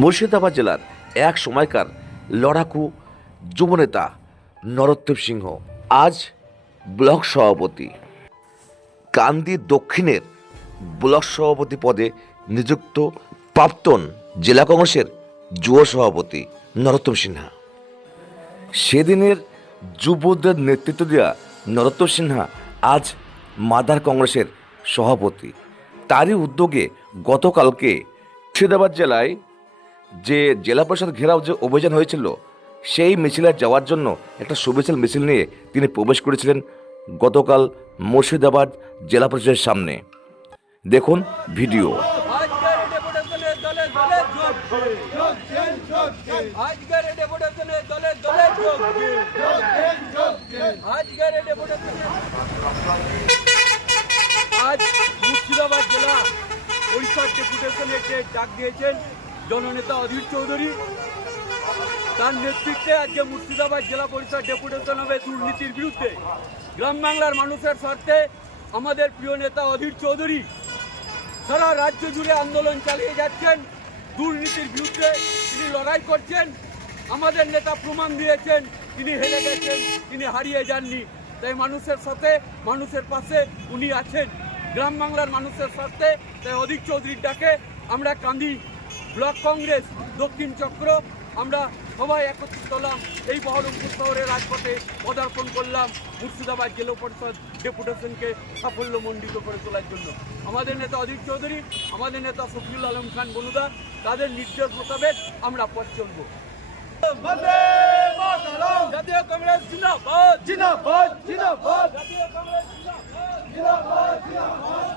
মুর্শিদাবাদ জেলার এক সময়কার লড়াকু যুবনেতা নরোত্তম সিংহ, আজ ব্লক সভাপতি। কান্দি দক্ষিণের ব্লক সভাপতি পদে নিযুক্ত প্রাক্তন জেলা কংগ্রেসের যুব সভাপতি নরোত্তম সিনহা। সেদিনের যুবদের নেতৃত্ব দেওয়া নরোত্তম সিনহা আজ মাদার কংগ্রেসের সভাপতি। তারই উদ্যোগে গতকালকে মুর্শিদাবাদ জেলায় যে জেলা পরিষদ ঘেরাও যে অভিযান হয়েছিল, সেই মিছিলে যাওয়ার জন্য একটা শুভেচ্ছা মিছিল নিয়ে তিনি প্রবেশ করেছিলেন গতকাল মুর্শিদাবাদ জেলা পরিষদের সামনে। দেখুন ভিডিও। আজ মুর্শিদাবাদ জেলা পরিষদ ডেপুটেশনে যে ডাক দিয়েছেন জননেতা অধীর চৌধুরী, তার নেতৃত্বে আজকে মুর্শিদাবাদ জেলা পরিষদ ডেপুটেশন হবে দুর্নীতির বিরুদ্ধে। গ্রাম বাংলার মানুষের স্বার্থে আমাদের প্রিয় নেতা অধীর চৌধুরী সারা রাজ্য জুড়ে আন্দোলন চালিয়ে যাচ্ছেন, দুর্নীতির বিরুদ্ধে তিনি লড়াই করছেন। আমাদের নেতা প্রমাণ দিয়েছেন, তিনি হেরে গেছেন, তিনি হারিয়ে যাননি। তাই মানুষের সাথে, মানুষের পাশে উনি আছেন। গ্রাম বাংলার মানুষের স্বার্থে তাই অধীর চৌধুরীর ডাকে আমরা কান্দি ব্লক কংগ্রেস দক্ষিণ চক্র আমরা সবাই একত্রিত হলাম। এই বহরমপুর শহরের রাজপথে পদার্পণ করলাম মুর্শিদাবাদ জেলা পরিষদ ডেপুটেশনকে সাফল্যমণ্ডিত করে তোলার জন্য। আমাদের নেতা অধীর চৌধুরী আমাদের নেতা শফিউল আলম খান বনুদা তাদের নির্দেশ মোতাবেক আমরা পথ চলব। জাতীয় কংগ্রেস জিন্দাবাদ! জিন্দাবাদ জিন্দাবাদ! জাতীয় কংগ্রেস জিন্দাবাদ!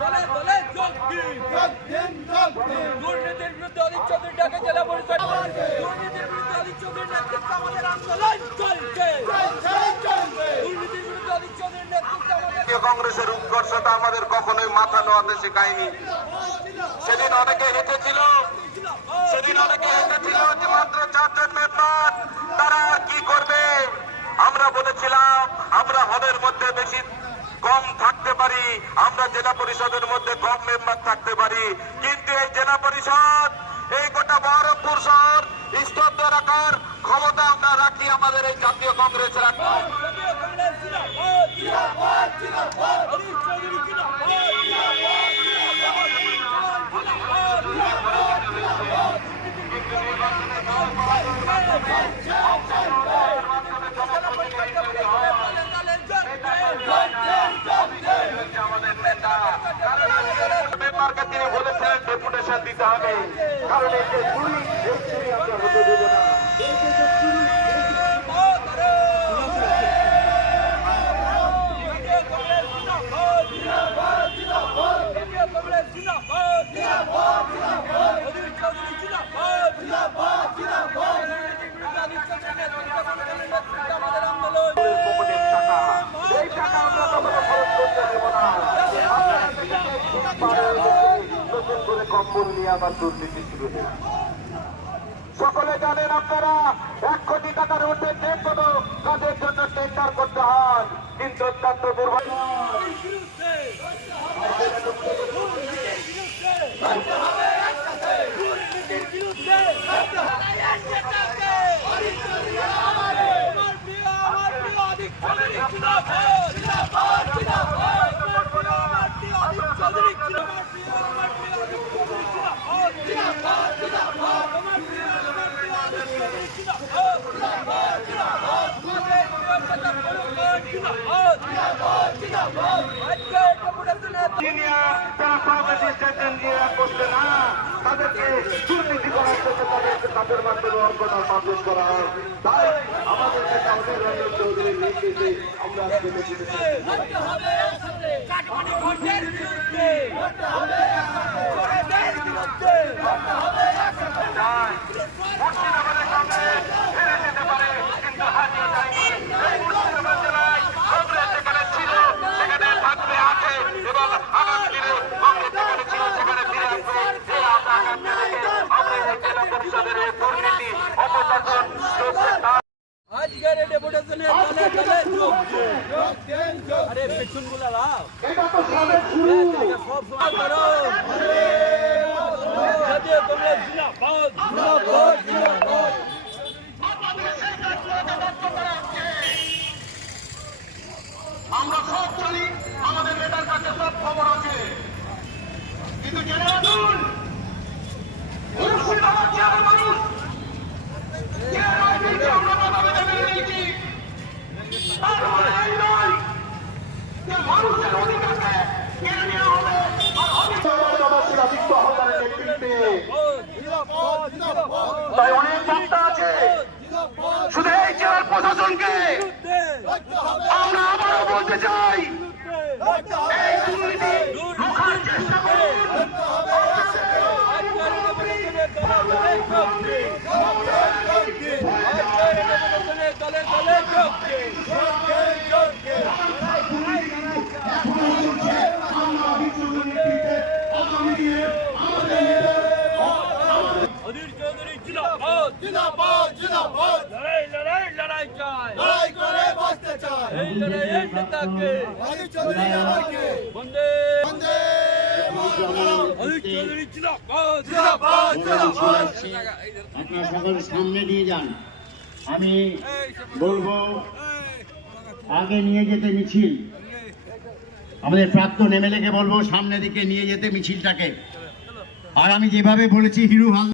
দলে দলে যোগ দিন দুর্নীতির বিরুদ্ধে ডাকে জেলা পরিষদ দুর্নীতির বিরুদ্ধে নেতৃত্বে আমাদের আন্দোলন। চলছে কংগ্রেসের আমাদের কখনোই মাথা নোয়াতে শেখায়নি। সেদিন অনেকে হেঁটেছিল, সেদিন অনেকে হেঁটেছিল যে মাত্র চারজন মেম্বার তারা কি করবে? আমরা বলেছিলাম, আমরা হলের মধ্যে বেশি কম থাকতে পারি, আমরা জেলা পরিষদের মধ্যে কম মেম্বার থাকতে পারি। কিন্তু এই জেলা পরিষদ বহরমপুর শহর স্তব্ধ রাখার ক্ষমতা আমরা রাখি আমাদের এই জাতীয় কংগ্রেসের একটা জাতীয় কংগ্রেস জিন্দাবাদ জিন্দাবাদ জিন্দাবাদ অধিক চৌধুরী জিন্দাবাদ মেম্বারকে তিনি বলেছেন ডেপুটেশন দিতে হবে। কারণ এই যে চুরি এই চুরি আমরা হতে দেবো টাকা এই টাকা আমরা কখনো খরচ করতে দেবো না নতুন করে নিয়ে আবার দুর্নীতি শুরু হয়েছে সকলে জানেন আপনারা, এক কোটি টাকার মধ্যে যে কোনো কাজের জন্য টেন্ডার করতে হয়। কিন্তু অত্যন্ত দুর্ভাগ্য। যারা সভাপতি স্টেশন দিয়ে করছে না তাদেরকে দুর্নীতি করার জন্য তাদেরকে তাদের মাধ্যমে অর্পণ পাবলিশ করা হয় তাই আমাদের আমরা সামনে হেরে যেতে পারে কিন্তু হারিয়ে যায়নি এই মুর্শিদাবাদ জেলায় কংগ্রেস যেখানে ছিল সেখানে থাকবে আছে এবং আগামী দিনে কংগ্রেস যেখানে ছিল সেখানে ফিরে আসবে এই আশা আকাঙ্ক্ষা রেখে আমরা এই জেলা পরিষদের এই দুর্নীতি অপশাসন চলছে তার আজকের এই ডেপুটেশনে দলে দলে যোগ দেন। আরে পেছনগুলা লাও। সব সময় করো। জাতীয় কংগ্রেস জিন্দাবাদ জিন্দাবাদ জিন্দাবাদ। আমরা সব জানি আমাদের নেতার কাছে সব খবর আছে। কিন্তু জেনে মুর্শিদাবাদ জেলার মানুষ যে রাজনীতি আমরা প্রথমে মেনে নিয়েছি তার মানে এই নয় যে মানুষের অধিকারকে কেড়ে নেওয়া তাই অনেক বার্তা আছে। শুধু এই জেলার প্রশাসনকে আমরা আবারও বলতে চাই সামনে দিয়ে যান। আমি বলব আগে নিয়ে যেতে মিছিল। আমাদের প্রাক্তন এমএলএ কে বলব সামনে দিকে নিয়ে যেতে মিছিলটাকে। আর আমি যেভাবে বলেছি, হিরু হাল